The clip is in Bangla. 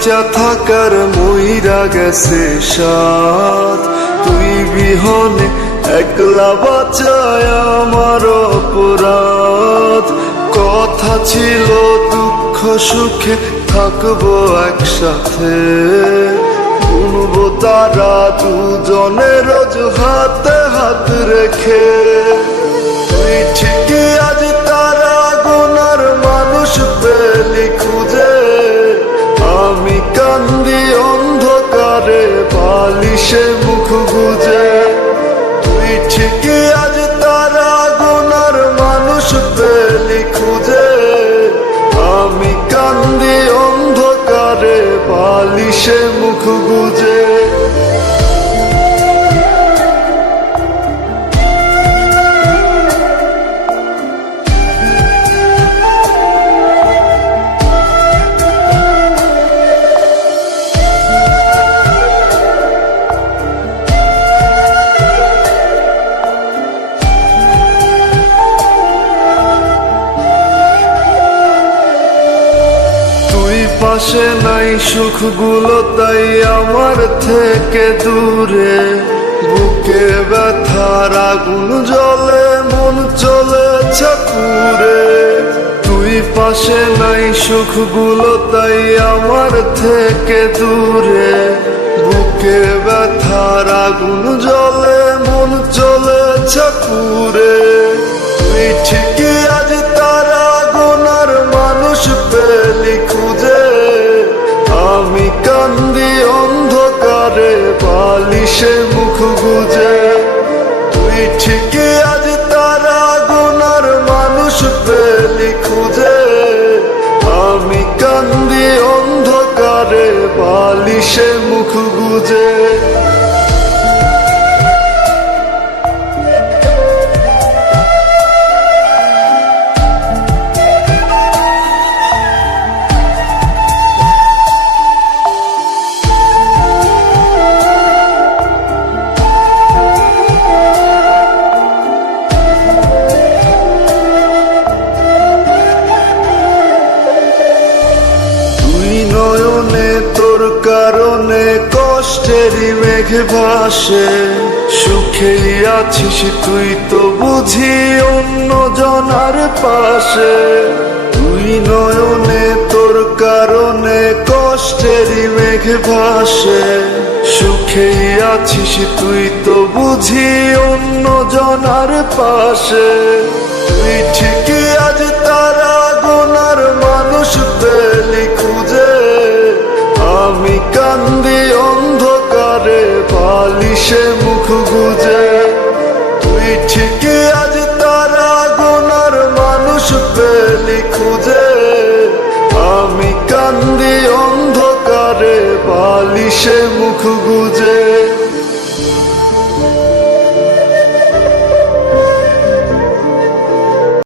বাইচা থাকার মইরা গেছে সাথ, তুই বিহনে একলা বাঁচায় আমার অপরাধ। কথা ছিল দুঃখ সুখে থাকবো একসাথে, গুনবো তারা দুজনে রোজ হাতে হাত রেখে। তুই ঠিকই আজ তারা গোনার মানুষ পেলি খুঁজে, আমি কান্দি অন্ধকারে বালিশে মুখ গুজে। তুই ঠিকই আজ তারা গোনার মানুষ পেলি খুঁজে, আমি কান্দি অন্ধকারে বালিশে মুখ গুজে। পাশে নাই সুখগুলো তাই আমার থেকে দূরে, বুকে ব্যথার আগুন জ্বলে মন চলেছে পুড়ে। তুই পাশে নাই সুখগুলো তাই আমার থেকে দূরে, বুকে ব্যথার আগুন জ্বলে মন চলেছে পুড়ে। তুই ঠিকই আজ তারা গোনার মানুষ পেলি খুঁজে, আমি কান্দি অন্ধকারে বালিশে মুখ গুজে। তুই ঠিকই আজ তারা গোনার মানুষ পেলি খুঁজে, আমি কান্দি অন্ধকারে বালিশে মুখ গুজে। তোর কারণে কষ্টেরই মেঘ ভাসে, সুখে আছিস তুই তো বুঝি অন্য জনার পাশে। তুই নয়নে তোর কারণে কষ্টেরই মেঘ ভাসে, সুখে আছিস তুই তো বুঝি অন্য জনার পাশে। তুই ঠিকই আজ তারা গোনার মানুষ পেলি খুঁজে, আমি কান্দি অন্ধকারে বালিশে মুখ গুজে। তুই ঠিকই আজ তারা গোনার মানুষ পেলি খুঁজে, আমি কান্দি অন্ধকারে বালিশে মুখ গুজে।